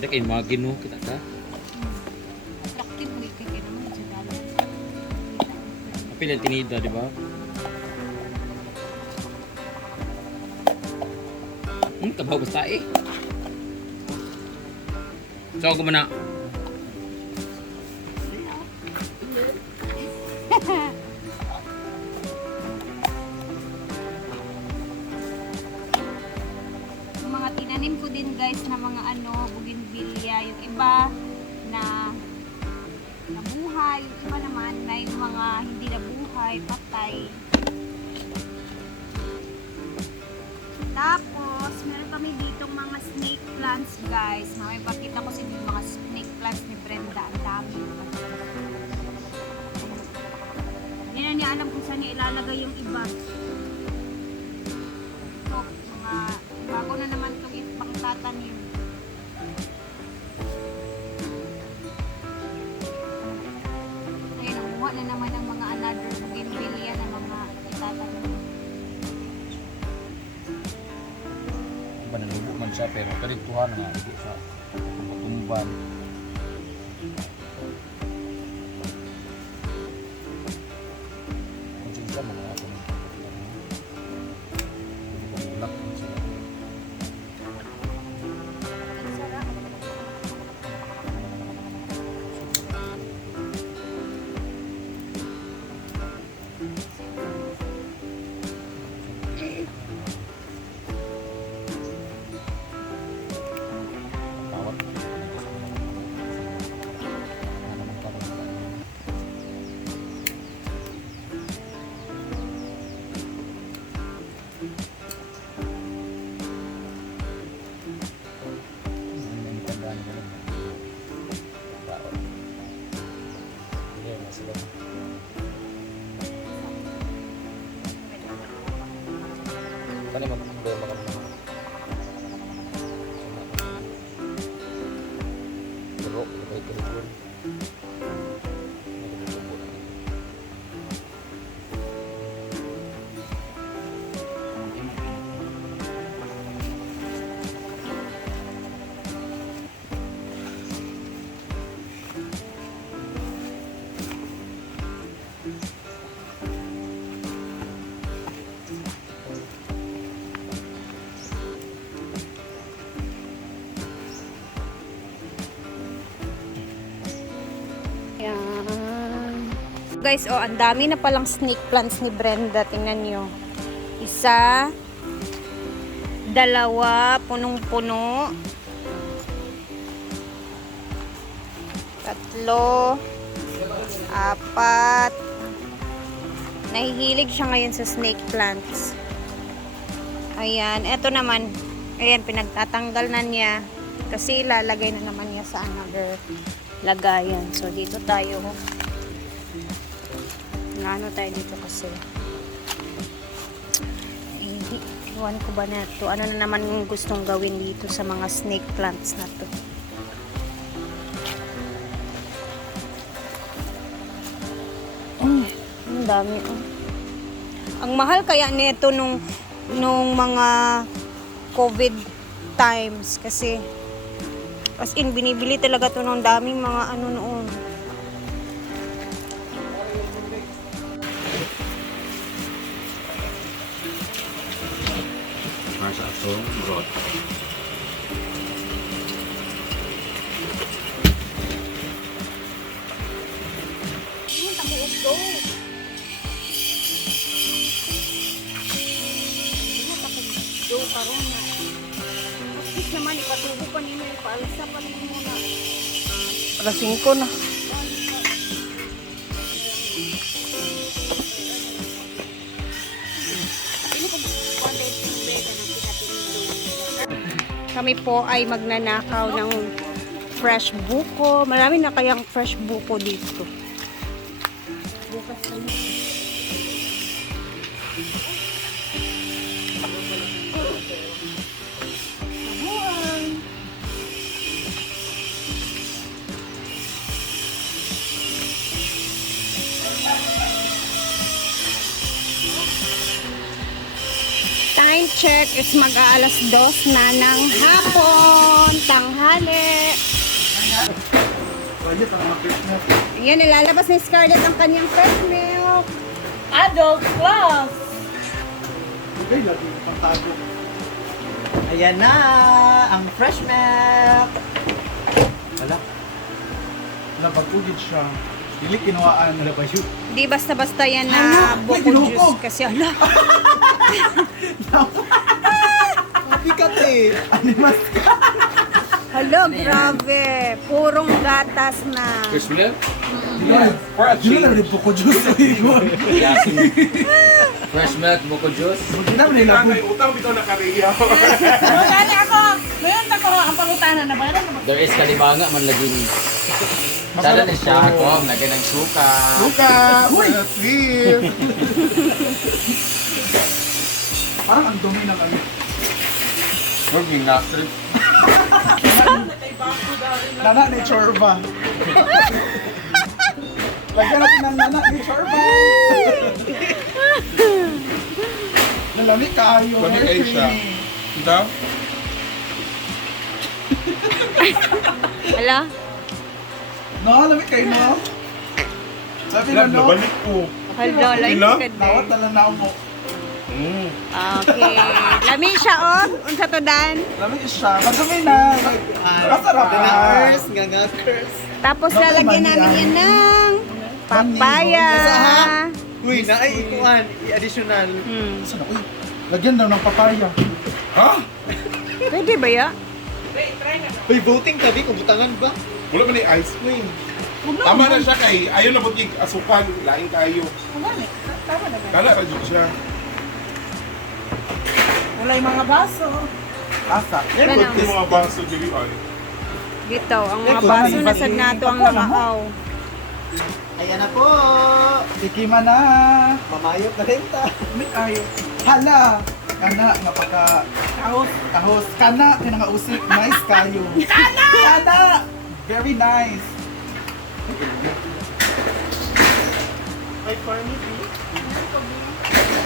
Ada kayo mga gino kita ka. Attractive mo ikay naman sa dalan. Apil ang tinida, di ba? Tabaw basta eh. So ako muna. Yung mga tinanim ko din guys na mga bougainvillea, yung iba na nabuhay, yung iba naman na yung mga hindi nabuhay, patay. Tapos, meron kami ditong mga snake plants guys. May pakita ko sa inyo yung mga snake plants ni Brenda. Ang dami. Hindi na niya alam kung saan niya ilalagay yung iba. So, mga bago na naman itong ipang tatanim. Ayun, namuha na naman ang mga another bougainvillea na mga itatanim. Panalubo man siya pero kalituhan nga ito sa patumban. Kung siya mga ako ng bulak man siya. Ang sarap. Tawag. Kan yung problema ka naman. Pero, may tulog. Ayan. Guys, ang dami na palang snake plants ni Brenda. Tingnan nyo. Isa, dalawa, punong-puno. Tatlo, apat. Nahihilig siya ngayon sa snake plants. Ayan, eto naman. Ayan, pinagtatanggal na niya. Kasi ilalagay na naman niya sa another lagayan. So, dito tayo. Ano tayo dito kasi? Iwan ko ba na ito? Ano na naman yung gustong gawin dito sa mga snake plants na to? Ang dami. Ang mahal kaya nito nung mga COVID times kasi as in, binibili talaga to ng daming mga noon. Nasa atong broth. Yung tabuog to. Yung tabuog to, karoon na. Tapos naman, ipatubo pa ninyo, ipaalsa pa ninyo muna. Alas 5 na. Kami po ay magnanakaw ng fresh buko. Marami na kayang fresh buko dito. Bukas na yun. Time check is mag-aalas 2 na ng hapon, tanghali. Ayan, nilalabas ni Scarlett ang kanyang fresh milk. Adult class. Ayan na, ang fresh milk. Wala. Napag-ugid siya. Dili kinuhaan. Ano ba yun? Di basta-basta yan na buko juice kasi ala. Mabigat eh. Animas ka. Hala, grabe. Purong gatas na. Fresh milk? Yes. For a Yun lang change. rin po ko juice sa igon. Fresh milk, buko juice. Hindi naman nila po. Utang bitaw na kariya. Dali ako. Ngayon ako ang pangutanan na bayaran na. There is kalibanga man laging. Sana ni siya ako, lagyan ng suka. Luka! Uy! Sweet! Parang ang dumi ng ano. Huwag yung gastric. Nana ni Chorba. Lagyan natin ng nana ni Chorba. Nalami kayo. Lami kayo siya. Ito? Hala. No, lami kayo no. Sabi na Ilan, no. nabalik ko. Hala, like Ila? ka Nawat din. na lang na mo. Okay. Lami siya, oh. Unsa to, Dan? Lami siya. Madumi na. Masarap na. Nga curse. Tapos Bakit lalagyan mani, namin yan ng papaya. Uy, naay ikuan, i-additional. Sana, uy. Lagyan daw ng papaya. Ha? Pwede ba ya? Uy, voting tabi kung butangan ba? Wala ka na yung ice cream. Tama na siya kay ayaw na butig asukan. Lain kayo. Kala pa dito siya. Wala yung mga baso. Asa. Yan Ano? buti mga baso dili ay. Dito, ang mga Eh, baso bali, na bali. sad nato ang Ako, ano? nakaaw. Ayan na po. Tikiman na. Mamayot na rin ta. May ayo. Hala. Kana nga pagka kahos. Kana kina nga usik. Nice kayo. Kana. Very nice. Ay, farmy bee.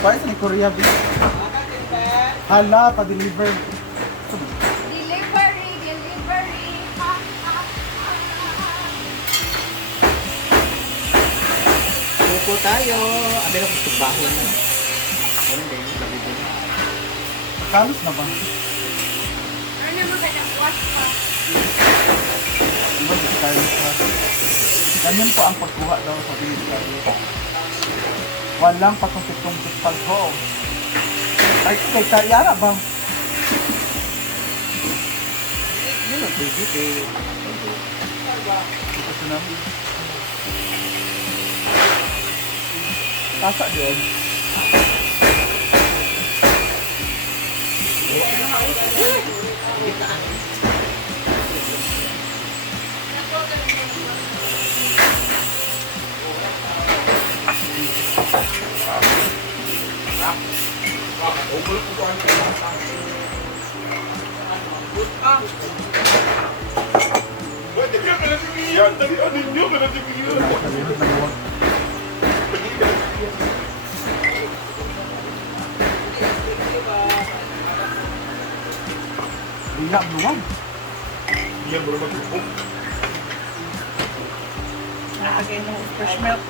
Why is it Korea beef? Hala, pa-deliver. Delivery, delivery. Buko tayo. Abi na kung tubaho na. Ano din, sabi din. Kalos na ba? Ano naman kaya wash pa? Diba, vegetarian ka? Ganyan po ang pagkuha daw sa vegetarian. Walang patungkit-tungkit palho. Ay, kay Kayara ba? Yun ang baby eh. Ito na. Tasa din. Pwede ka na nagsigiyan. Dali anin nyo ka nagsigiyan. Nalunod na luwag. Bila ang luwag. Yan bro mag-upong. Nakagay ng fresh milk.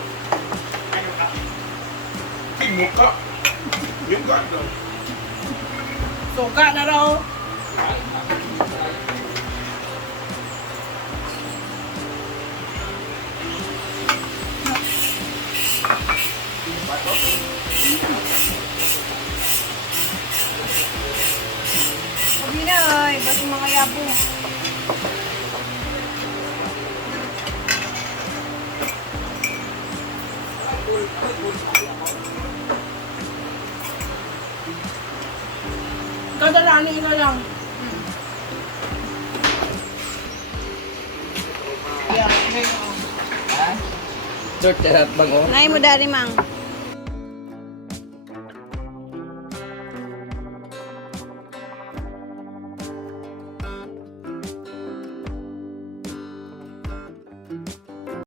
Muka. Yung ganda. Suka na raw. Hindi na, ay. Basta mga yabo. Kadalanin ka lang. Yeah, ngayon. Short na bang oh? Nay mo dari, mang.